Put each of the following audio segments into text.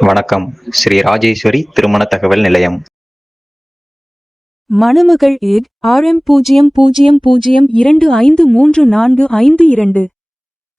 வணக்கம். ஸ்ரீ ராஜேஸ்வரி திருமண தகவல் நிலையம். மணமகள் ஏட் ஆர்எம் பூஜ்ஜியம் பூஜ்ஜியம் பூஜ்ஜியம் இரண்டு ஐந்து மூன்று நான்கு ஐந்து இரண்டு.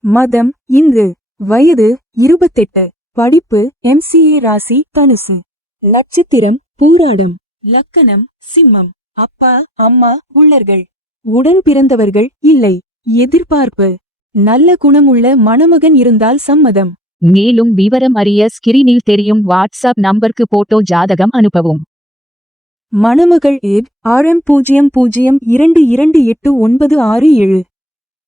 மதம் இந்து வயது இருபத்தெட்டு. படிப்பு எம்சிஏ ராசி தனுசு. நட்சத்திரம் பூராடம். லக்கணம் சிம்மம். அப்பா அம்மா உள்ளர்கள். உடன் பிறந்தவர்கள் இல்லை. எதிர்பார்ப்பு. நல்ல குணமுள்ள மணமகன் இருந்தால் சம்மதம். மேலும் விவரம் அறிய ஸ்கிரீனில் தெரியும் வாட்ஸ்அப் நம்பருக்கு போட்டோ ஜாதகம் அனுப்பவும். மணமகள் ஏட் ஆர்எம் பூஜ்ஜியம் பூஜ்ஜியம் இரண்டு இரண்டு எட்டு ஒன்பது ஆறு ஏழு.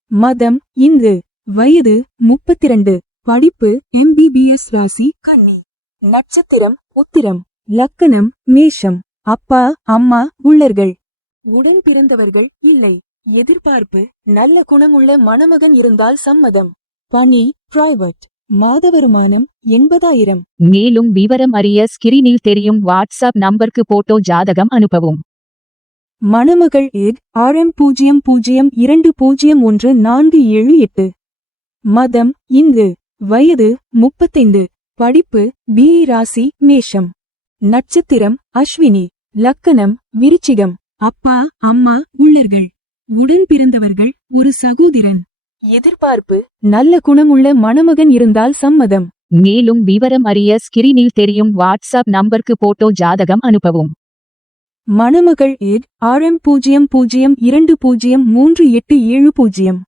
மதம் இந்து வயது முப்பத்திரண்டு. படிப்பு எம்பிபிஎஸ் ராசி கன்னி. நட்சத்திரம் உத்திரம். லக்கணம் மேஷம். அப்பா அம்மா உள்ளர்கள். உடன் பிறந்தவர்கள் இல்லை. எதிர்பார்ப்பு நல்ல குணமுள்ள மணமகன் இருந்தால் சம்மதம். பணி பிரைவட் மாத வருமானம் எண்பதாயிரம். மேலும் விவரம் அறிய ஸ்கிரீனில் தெரியும் வாட்ஸ்அப் நம்பருக்கு போட்டோ ஜாதகம் அனுப்பவும். மணமகள் ஏட் ஆர்எம் பூஜ்ஜியம் பூஜ்ஜியம் இரண்டு பூஜ்ஜியம் ஒன்று நான்கு ஏழு எட்டு. மதம் இந்து வயது முப்பத்தைந்து. படிப்பு பிஇ ராசி மேஷம். நட்சத்திரம் அஸ்வினி. லக்கணம் விருச்சிகம். அப்பா அம்மா உள்ளர்கள். உடன் பிறந்தவர்கள் ஒரு சகோதரன். எதிர்பார்ப்பு. நல்ல குணமுள்ள மணமகன் இருந்தால் சம்மதம். மேலும் விவரம் அறிய ஸ்கிரீனில் தெரியும் வாட்ஸ்அப் நம்பருக்கு போட்டோ ஜாதகம் அனுப்பவும். மணமகள் ஏட் ஆர்எம் பூஜ்ஜியம் பூஜ்ஜியம் இரண்டு பூஜ்ஜியம் மூன்று எட்டு ஏழு பூஜ்ஜியம்.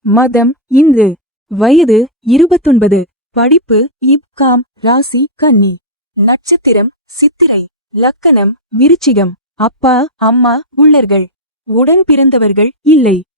மதம் இந்து. வயது இருபத்தொன்பது. படிப்பு இப்காம் ராசி கன்னி. நட்சத்திரம் சித்திரை. லக்கணம் விருச்சிகம். அப்பா அம்மா உள்ளர்கள். உடன் பிறந்தவர்கள் இல்லை.